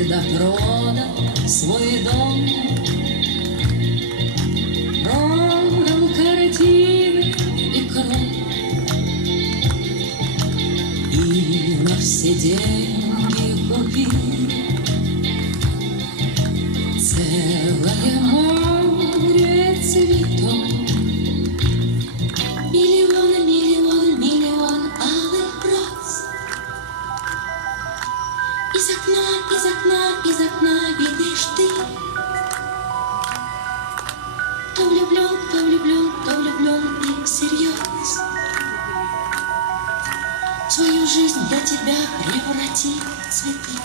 когда продал свой дом, продал картины и кровь, и на все деньги купил целое море цветов. Миллион, миллион, миллион алых роз. Из окна, из окна, из окна видишь ты. То влюблен, то влюблен, то влюблен и всерьез. Свою жизнь для тебя преврати в цветы.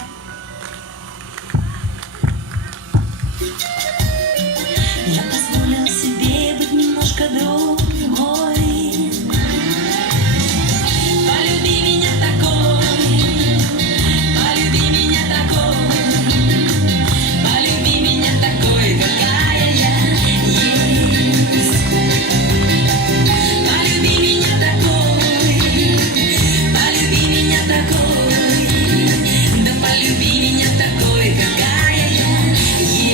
Я позволил себе быть немножко другой. Полюби меня такой, полюби меня такой, полюби меня такой, какая я есть. Полюби меня такой, полюби меня такой, да полюби меня такой, какая я есть.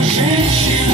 Женщина.